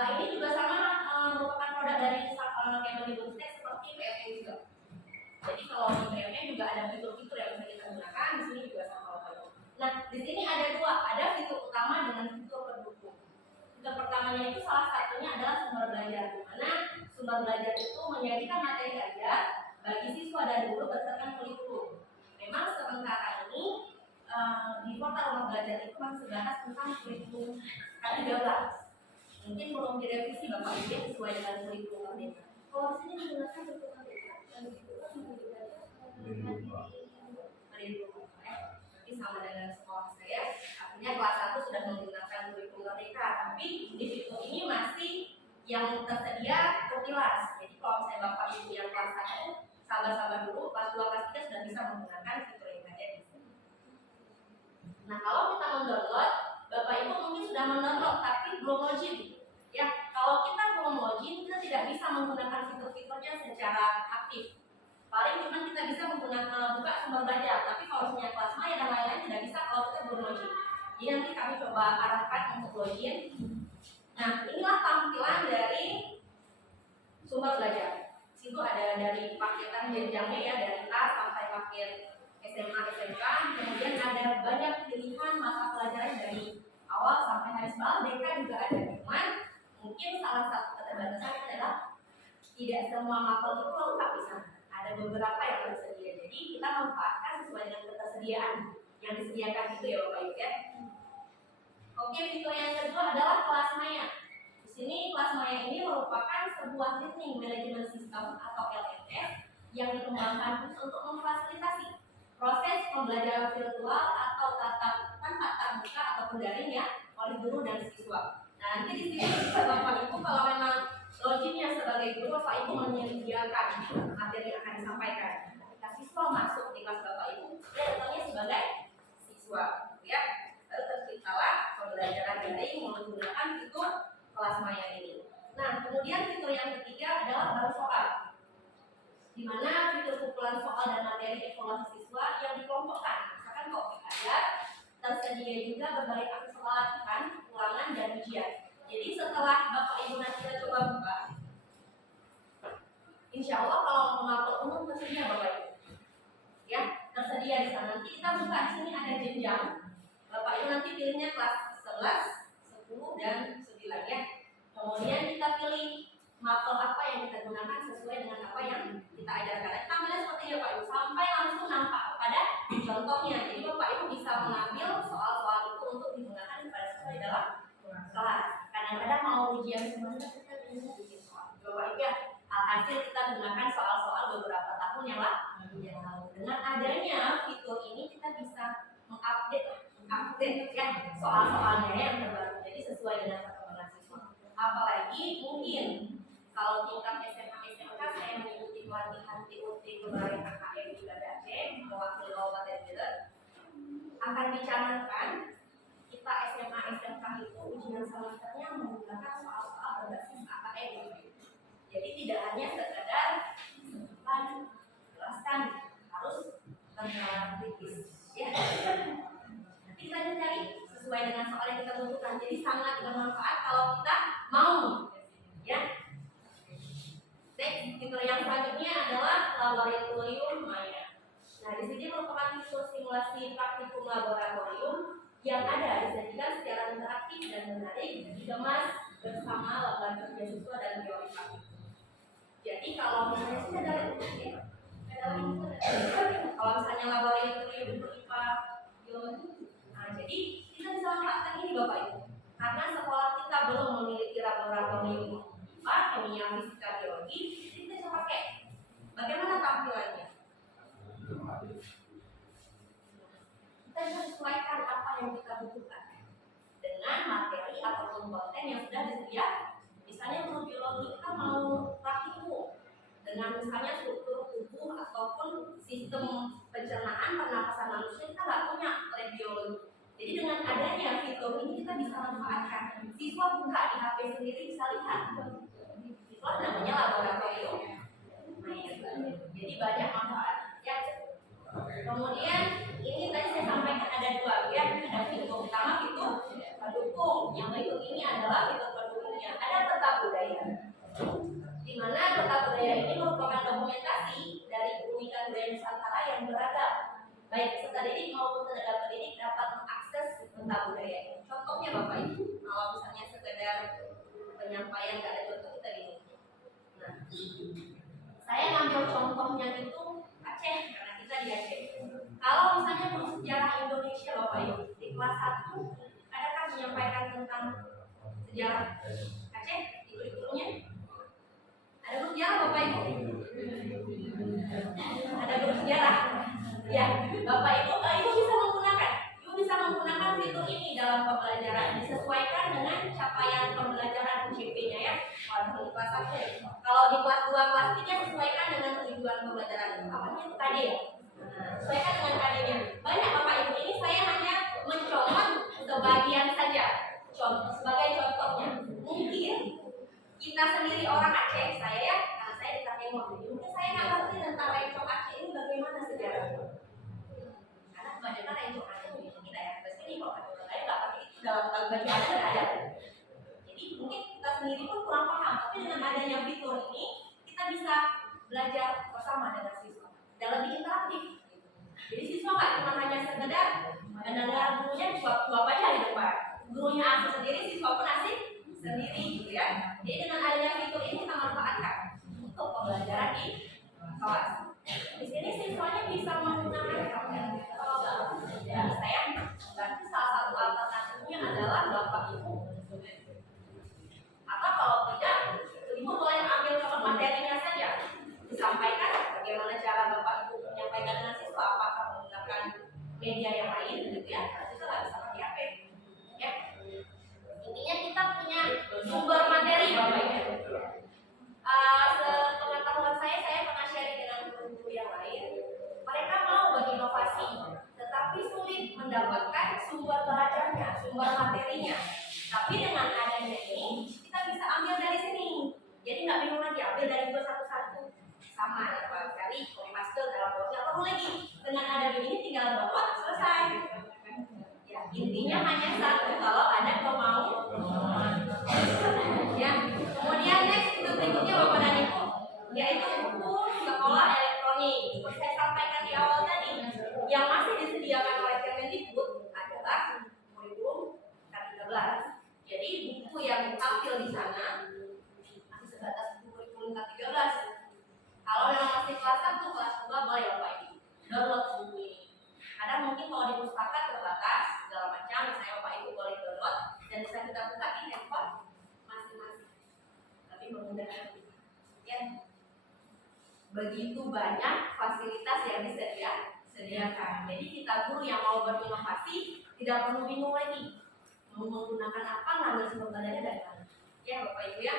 Ini juga sama merupakan produk dari Kemendikbudristek seperti PME juga. Jadi kalau di PME juga ada fitur-fitur yang bisa kita gunakan, di sini juga sama Bapak Ibu. Nah, di sini ada dua, ada fitur utama dengan fitur pendukung. Fitur pertamanya itu salah satunya adalah sumber belajar, di mana sumber belajar itu menyajikan materi ajar bagi siswa dan guru berdasarkan kurikulum. Memang sementara ini di portal rumah belajar itu masih bahas tentang kurikulum K13. Mungkin belum direvisi Bapak Ibu sesuai dengan kurikulum Merdeka. Kalau di sini menggunakan kurikulum Merdeka, yang kurikulum Merdeka berarti sama dengan sekolah saya. Artinya kelas 1 sudah menggunakan kurikulum Merdeka, tapi di situ ini masih yang tersedia terpilas. Jadi kalau saya Bapak Ibu yang kelas 1 sabar-sabar dulu, kelas 2, kelas 3 sudah bisa menggunakan fitur yang ada di sini. Nah, kalau kita mendownload, Bapak Ibu mungkin sudah mendownload tapi belum login. Ya, kalau kita belum login, kita tidak bisa menggunakan fitur-fiturnya secara aktif. Paling cuma kita bisa menggunakan buka sumber belajar, tapi kalau misalnya kelas maya dan lain-lain tidak bisa kalau kita belum login. Jadi nanti kami coba arahkan untuk login. Nah, inilah tampilan dari sumber belajar. Situ ada dari paketan jenjangnya ya, dari A sampai paket SMA, SMK. Kemudian ada banyak pilihan mata pelajaran dari awal sampai HSBL. DK juga ada, cuman mungkin salah satu keterbatasan adalah tidak semua mapel itu lengkap di sana. Ada beberapa yang tersedia. Jadi kita manfaatkan sesuai dengan ketersediaan yang disediakan itu ya Bapak Ibu ya. Oke, fitur yang kedua adalah kelas maya. Di sini kelas maya ini merupakan sebuah learning management system atau LMS yang dikembangkan khusus untuk memfasilitasi proses pembelajaran virtual atau tatap muka ataupun daring ya oleh guru dan siswa. Nah, nanti di sini Bapak Ibu kalau memang loginnya sebagai guru, Bapak Ibu menyediakan materi yang akan disampaikan. Ketika siswa masuk di kelas Bapak Ibu, dia datangnya sebagai siswa, ya. Lalu terciptalah pembelajaran daring menggunakan fitur kelas maya ini. Nah, kemudian fitur yang ketiga adalah bank soal, di mana fitur kumpulan soal dan materi evaluasi siswa yang dikelompokkan. Misalkan topik ajar, tersedia juga berbagai akses soal latihan, ulangan, dan ujian. Jadi setelah Bapak Ibu nanti kita coba buka, insya Allah kalau mau mapel umum tersedia Bapak Ibu, ya tersedia di sana. Nanti kita buka di sini ada jenjang. Bapak Ibu nanti pilihnya kelas 11, 10, dan 9 ya. Kemudian kita pilih mapel apa yang kita gunakan sesuai dengan apa yang kita ajarkan. Tampilnya seperti ini Bapak Ibu, sampai langsung nampak pada contohnya. Jadi Bapak Ibu bisa mengambil soal-soal itu untuk digunakan pada sesuai dalam kelas. Kadang-kadang mau ujian semuanya kita bikin soal. Bapak Ibu ya, alhasil kita gunakan soal-soal beberapa tahun yang lalu. Dengan adanya fitur ini kita bisa mengupdate ya soal-soalnya yang terbaru. Jadi sesuai dengan perkembangan siswa. Apalagi mungkin kalau tingkat SMA SMK saya mengikuti pelatihan TUT Kebaya KKM di Banda Aceh mewakili Kabupaten Jember, akan dicanangkan kita SMA SMK itu ujian semesternya menggunakan soal-soal berbasis KKM. Jadi tidak hanya sekedar jelaskan, harus kritis ya. Nanti kita cari sesuai dengan soal yang kita butuhkan. Jadi sangat bermanfaat kalau kita mau ya. Next, fitur yang selanjutnya adalah laboratorium maya. Nah, di sini merupakan fitur simulasi praktikum laboratorium yang ada disajikan secara interaktif dan menarik, dikemas bersama lembaga kerja siswa dan teori praktikum. Jadi kalau misalnya sudah ada kalau misalnya laboratorium untuk IPA, biologi, nah jadi kita bisa manfaatkan ini Bapak Ibu. Karena sekolah kita belum memiliki laboratorium IPA, kimia, fisika, biologi, jadi kita bisa pakai. Bagaimana tampilannya? Kita bisa sesuaikan apa yang kita butuhkan dengan materi ataupun konten yang sudah disediakan. Misalnya untuk biologi kita mau praktikum dengan misalnya struktur tubuh ataupun sistem pencernaan pernapasan manusia, kita nggak punya lab biologi. Jadi dengan adanya fitur ini kita bisa manfaatkan. Siswa buka di HP sendiri bisa lihat. Itu namanya laboratorium. Jadi banyak manfaat. Ya. Kemudian ini tadi saya sampaikan ada dua ya, ada fitur utama, fitur pendukung. Yang berikut ini adalah fitur pendukung punya ada peta budaya, di mana peta budaya ini merupakan dokumentasi dari keunikan budaya Nusantara yang beragam. Baik peserta didik maupun tenaga pendidik dapat mengakses peta budaya ini. Contohnya Bapak Ibu, kalau misalnya sekedar penyampaian nggak ada contoh kita gini. Nah, saya ngambil contohnya itu Aceh karena kita di Aceh. Kalau misalnya guru sejarah Indonesia Bapak Ibu di kelas 1 adakah menyampaikan tentang sejarah Aceh di kurikulumnya? Ada guru sejarah Bapak Ibu? Ada guru sejarah? Ya, Bapak Ibu, Ibu bisa menggunakan fitur ini dalam pembelajaran disesuaikan dengan capaian pembelajaran UJP-nya ya. Kalau di kelas 1, kalau di kelas 2, kelas 3 sesuaikan dengan tujuan pembelajaran. Apanya itu KD ya? Sesuaikan dengan KD-nya. Banyak Bapak Ibu, ini saya hanya mencontoh sebagian saja. Sebagai contohnya, mungkin kita sendiri orang Aceh, saya ya, karena saya di Takengon, mungkin saya nggak ngerti tentang Rencong Aceh ini bagaimana sejarahnya. Karena kebanyakan Rencong Aceh di daerah sini, kalau ada lain nggak pakai itu dalam baju Aceh nggak ada. Jadi mungkin kita sendiri pun kurang paham, tapi dengan adanya fitur ini kita bisa belajar bersama dengan siswa dan lebih interaktif. Jadi siswa nggak cuma hanya sekedar mendengar gurunya jawab aja di depan. Gurunya asik sendiri, siswa pun asik sendiri gitu ya. Jadi dengan adanya fitur ini kita manfaatkan untuk pembelajaran di kelas. Di sini siswanya bisa menggunakan ya, saya berarti salah satu alternatifnya adalah Bapak Ibu. Atau kalau tidak, Ibu boleh ambil contoh materinya saja. Disampaikan bagaimana cara Bapak Ibu menyampaikan dengan siswa, apakah menggunakan media yang lain gitu ya. Siswa nggak bisa pakai HP. Ya. Intinya kita punya sumber materi Bapak Ibu. Sepengetahuan saya pernah sharing dengan guru-guru yang lain. Mereka mau berinovasi, tetapi sulit mendapatkan sumber belajarnya, sumber materinya. Tapi dengan adanya ini, kita bisa ambil dari sini. Jadi nggak bingung lagi, ambil dari gua satu-satu. Sama ya Pak, cari copy paste dalam bawah, nggak perlu lagi. Dengan ada ini tinggal bawa, selesai. Ya, intinya hanya satu, kalau ada kemauan. Ya, kemudian next itu berikutnya Bapak dan Ibu, yaitu buku sekolah elektronik. Seperti saya sampaikan di awal tadi, yang masih disediakan oleh Kemendikbud adalah kurikulum K13. Jadi buku yang tampil di sana masih sebatas buku kurikulum K13. Kalau memang masih kelas 1, kelas 2 boleh Bapak Ibu download buku ini. Karena mungkin kalau di pustaka terbatas segala macam, misalnya Bapak Ibu boleh download dan bisa kita buka di handphone masing-masing. Tapi memudahkan ya. Begitu banyak fasilitas yang disediakan. Jadi kita guru yang mau berinovasi tidak perlu bingung lagi mau menggunakan apa, ngambil sumber dananya dari mana. Ya Bapak Ibu ya.